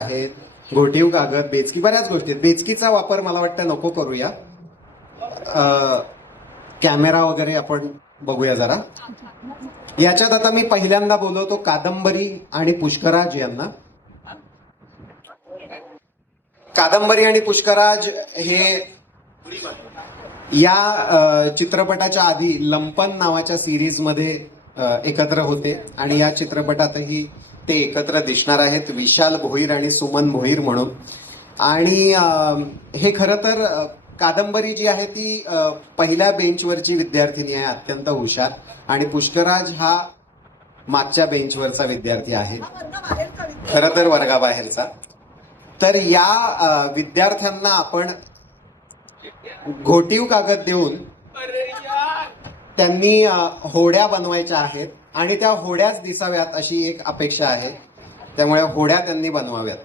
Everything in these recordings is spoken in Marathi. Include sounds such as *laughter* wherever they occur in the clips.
आहेत. घोटीव कागद बेचकी बऱ्याच गोष्टी आहेत. बेचकीचा वापर मला वाटतं नको करूया. कॅमेरा वगैरे आपण बघूया जरा. याच्यात आता मी पहिल्यांदा बोलवतो कादंबरी आणि पुष्कराज यांना. कादंबरी आणि पुष्कराज हे या चित्रपटाच्या आधी लंपन नावाच्या सिरीजमध्ये एकत्र होते. आणि या चित्रपटातही ते एकत्र दिसणार आहेत. विशाल भोईर आणि सुमन भोईर म्हणून. आणि हे खरं तर कादंबरी जी आहे ती पहिल्या बेंचवरची विद्यार्थिनी आहे अत्यंत हुशार. आणि पुष्कराज हा मागच्या बेंचवरचा विद्यार्थी आहे. खरं तर वर्गाबाहेरचा. तर या विद्यार्थ्यांना आपण घोटीव कागद देऊन त्यांनी होड्या बनवायच्या आहेत आणि त्या होड्याच दिसाव्यात अशी एक अपेक्षा आहे. त्यामुळे होड्या त्यांनी बनवाव्यात.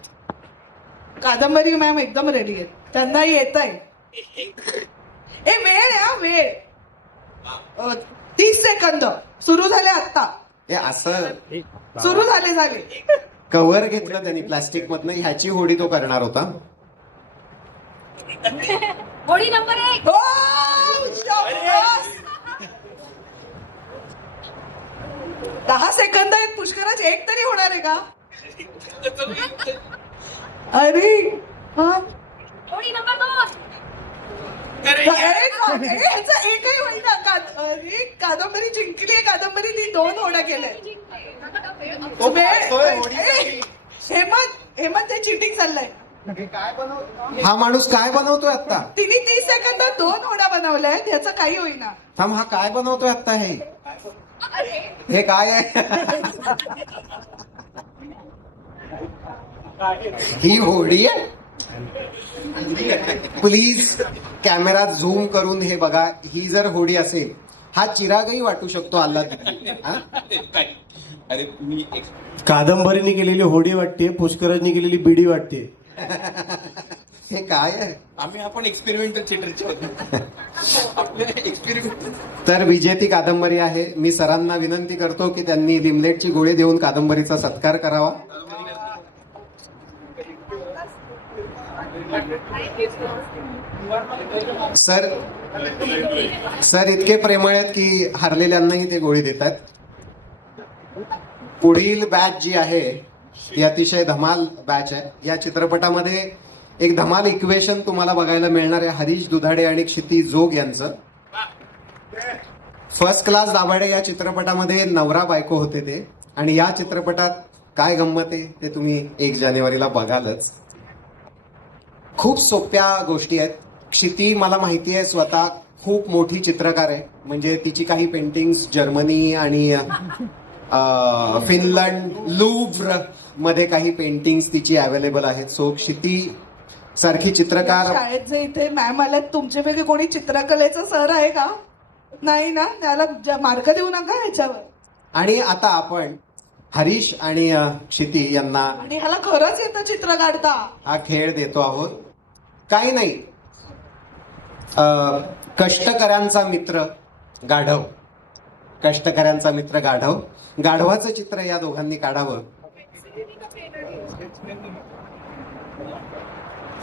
कादंबरी मॅम एकदम रेडी आहेत. त्यांना येत आहे ए वेळ आहे हा वेळ. तीस सेकंद. सुरू झाले आता ते असं. सुरू झाले झाले. कव्हर घेतलं त्यांनी प्लास्टिक मधनं ह्याची होडी तो करणार होता. होडी नंबर एक. दहा सेकंद आहेत पुष्कराज. एक तरी होणार आहे का? अरे हा? होडी एकही होईना का- अरे कादंबरी जिंकली आहे कादंबरी. ती दोन होड्या केल्या होडी हेमंत हेमंत ते चिटिंग चाललंय. हा माणूस काय बनवतोय आता तिने तीस सेकंदात दोन होड्या बनवल्या आहेत ह्याचं काही होईना. थांब हा काय बनवतोय आता हे? हे काय आहे? ही होडी आहे. प्लीज कॅमेरा झूम करून हे बघा. ही जर होडी असेल हा चिरागही वाटू शकतो आला अरे मी कादंबरीने केलेली होडी वाटते पुष्कराजने केलेली बिडी वाटते. हे काय आहे? आम्ही आपण एक्सपेरिमेंटल थिएटरचे होतो आपले एक्सपेरिमेंट तर विजेती कादंबरी आहे. मी सरांना विनंती करतो की त्यांनी लिमलेटची गोळी देऊन कादंबरीचा सत्कार करावा. सर सर इतके प्रेमळ आहेत की हरलेल्यांनाही ते गोळी देतात पुढील बॅच जी आहे ती अतिशय धमाल बॅच आहे. या चित्रपटामध्ये एक धमाल इक्वेशन तुम्हाला बघायला मिळणार आहे. हरीश दुधाडे आणि क्षिती जोग यांचं. फर्स्ट क्लास दाभाडे या चित्रपटामध्ये नवरा बायको होते ते. आणि या चित्रपटात काय गंमत आहे ते तुम्ही एक जानेवारीला बघालच. खूप सोप्या गोष्टी आहेत. क्षिती मला माहिती आहे स्वतः खूप मोठी चित्रकार आहे. म्हणजे तिची काही पेंटिंग्स जर्मनी आणि फिनलंड लुव्रमध्ये काही पेंटिंग्स तिची अवेलेबल आहेत. सो क्षिती सारखी चित्रकार शाळेत जे इथे मॅम आल्यात तुमच्यापैकी कोणी चित्रकलेचा सर आहे का? नाही ना? त्याला मार्क देऊ नका ह्याच्यावर. आणि आता आपण हरीश आणि क्षिती यांना आणि ह्याला खरंच येतं चित्र काढता. हा खेळ देतो आहोत. काही नाही. कष्टकऱ्यांचा मित्र गाढव. कष्टकऱ्यांचा मित्र गाढव. गाढवाचं चित्र या दोघांनी काढावं स्केचपेननी काढा पण काढायचंय कमॉन कमॉन काढवा ready का? मला काय दिलं मी काढवा काढलं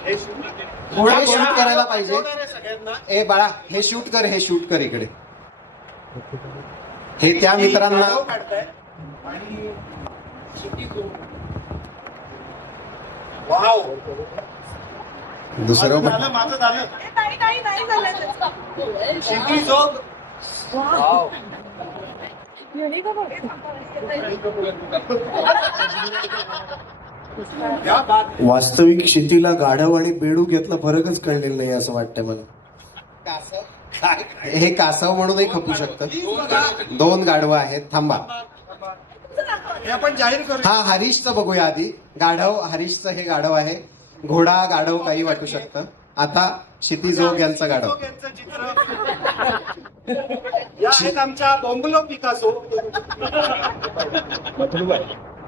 हे शूट करायला पाहिजे. ए बाळा हे शूट कर हे शूट कर इकडे. हे त्या मित्रांना दुसरं नाही झालं. *laughs* *laughs* वास्तविक शेतीला गाढव आणि बेडूक यातला फरकच कळलेला नाही असं वाटतंय मला. हे कासव म्हणूनही खपू शकतं. दोन गाढवं आहेत थांबा. हा हरीशचं बघूया आधी. गाढव हरीशचं हे गाढव आहे. घोडा गाढव काही वाटू शकतं. आता क्षिती जोग यांचं गाढव. आमच्या बॉम्बलो पिकासो. *laughs*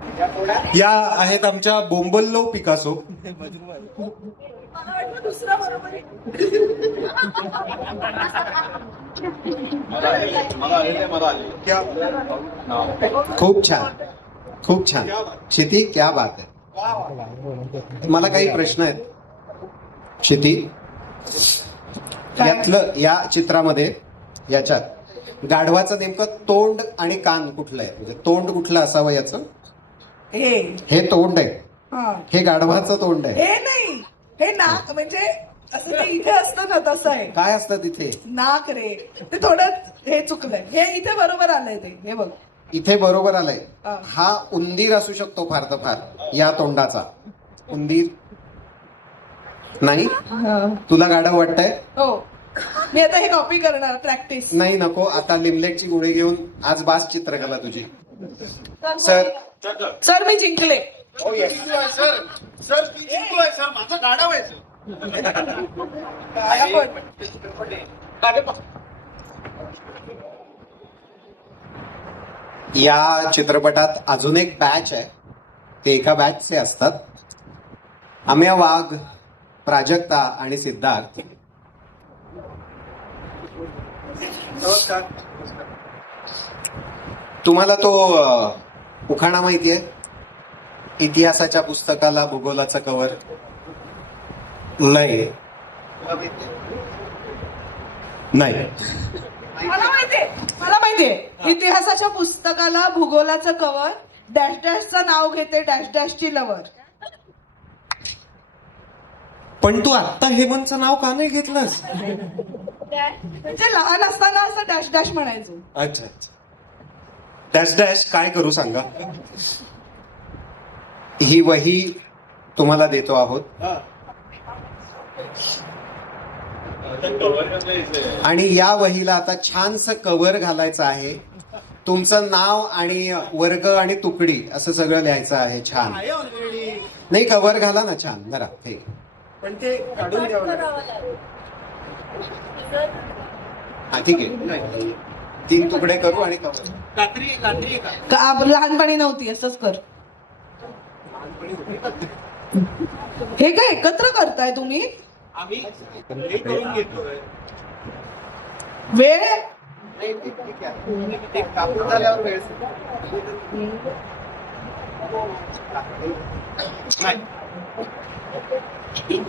या आहेत आमच्या बोंबल्लो पिकासो. खूप छान. खूप छान. क्षिती क्या बात आहे. मला काही प्रश्न आहेत. क्षिती यातलं या चित्रामध्ये याच्यात गाढवाचं नेमकं तोंड आणि कान कुठलं आहे? म्हणजे तोंड कुठलं असावं याचं? हे. हे तोंड आहे. हा. हे गाढवाचं तोंड आहे. हे नाही. हे नाक म्हणजे असं ते इथे असतं ना तसं आहे. काय असतं तिथे? नाक रे. ते थोडं हे चुकलंय. हे इथे बरोबर आलंय ते. हे बघ. इथे बरोबर आलंय. हा. हा उंदीर असू शकतो फार तर फार या तोंडाचा. उंदीर. नाही? तुला गाढव वाटतंय? हो. मी आता हे कॉपी करणार प्रॅक्टिस नाही नको. आता लिमलेटची गोळी घेऊन आज बास चित्रकला तुझी. सर. सर मी जिंकले. सर. सर मी जिंकलोय सर. माझा सर. आपण. या चित्रपटात अजून एक बॅच आहे. ते एका बॅचचे असतात. अम्या वाघ प्राजक्ता आणि सिद्धार्थ. नमस्कार. तुम्हाला तो उखाणा माहितीये? इतिहासाच्या पुस्तकाला भूगोलाचं कवर नाही. नाही. मला माहितीये. मला माहितीये. इतिहासाच्या पुस्तकाला भूगोलाचं कवर डॅश डॅशचं नाव घेते डॅश डॅशची लवर पण तू आत्ता हेमंतचं नाव का नाही घेतलंस? *laughs* म्हणजे लहान असताना असं डॅश डॅश म्हणायचो. अच्छा अच्छा. डॅश डॅश काय करू सांगा? ही वही तुम्हाला देतो आहोत. आणि या वहीला आता छानस कव्हर घालायचं आहे. तुमचं नाव आणि वर्ग आणि तुकडी असं सगळं लिहायचं आहे छान. नाही कव्हर घाला ना छान जरा हे. पण ते काढून हा ठीक आहे. तीन तुकडे करू आणि कव्हर कात्री का? का- आप- लहानपणी नव्हती असंच कर. हे काय एकत्र करताय तुम्ही? वेळ?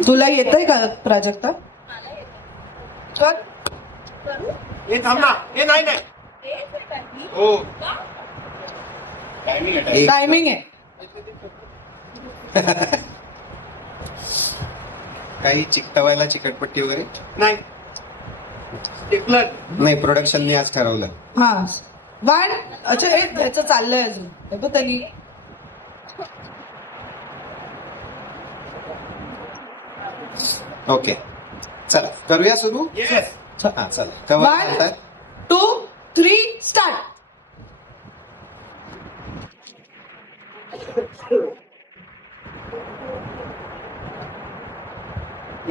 तुला येतंय का प्राजक्ता? कर. हे थांब ना. हे नाही नाही. हो. टायमिंग आहे. काही चिकटवायला चिकटपट्टी वगैरे? नाही. नाही प्रोडक्शनने आज ठरवलं. हा. वन अच्छा हे त्याचं चाललंय अजून. हे बघ त्यांनी ओके चला करूया सुरू? येस हा चला. कवर टू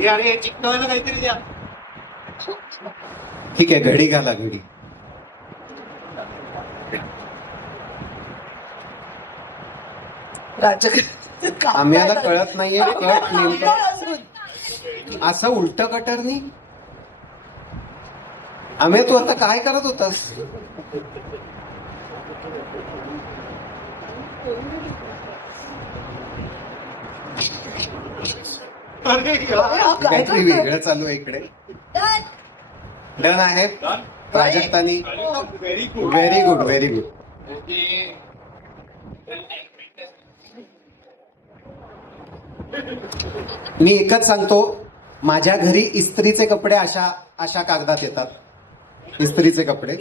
हे अरे चिकटवायला काहीतरी द्या. ठीक आहे घडी घाला घडी. आम्हाला कळत नाहीये कट नेमकं. असं उलट कटरनी आम्ही तू आता काय करत होतास अरे अरे, हा काय काहीतरी? वेगळं चालू आहे इकडे. डन आहे. प्राजक्तानी. Very good very good very good मी एकच सांगतो माझ्या घरी इस्त्रीचे कपडे अशा अशा कागदात येतात. इस्त्रीचे कपडे.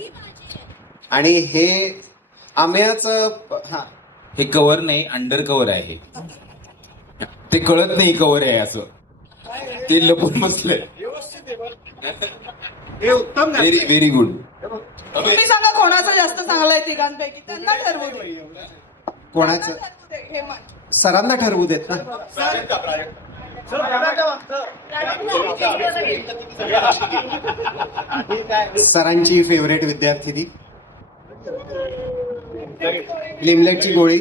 आणि हे आम्याच हा. हे कव्हर नाही अंडर कव्हर आहे. ते कळत नाही कव्हर आहे असं? ते लपून बसले. व्यवस्थित आहे बरं. हे उत्तम व्हेरी. व्हेरी गुड तुम्ही सांगा कोणाचं जास्त चांगलं आहे तिघांपैकी? त्यांना ठरवू दे. कोणाचं? ठरवू दे, हेमंत. सरांना ठरवू देत ना. सर सरांची फेवरेट विद्यार्थी ती लिमलेटची गोळी.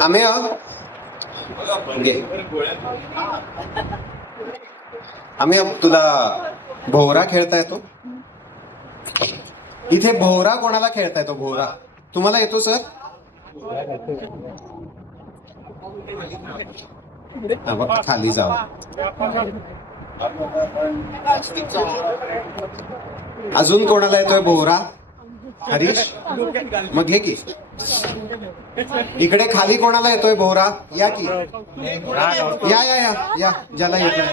आम्ही आम्ही तुला भोवरा खेळता येतो? इथे भोवरा कोणाला खेळता येतो भोवरा? तुम्हाला येतो सर? खाली जाऊ अजून कोणाला येतोय भोवरा? हरीश? मग घे की. इकडे खाली कोणाला येतोय भोवरा या की. या या या या. ज्याला येतोय.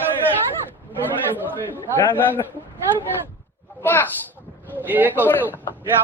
जा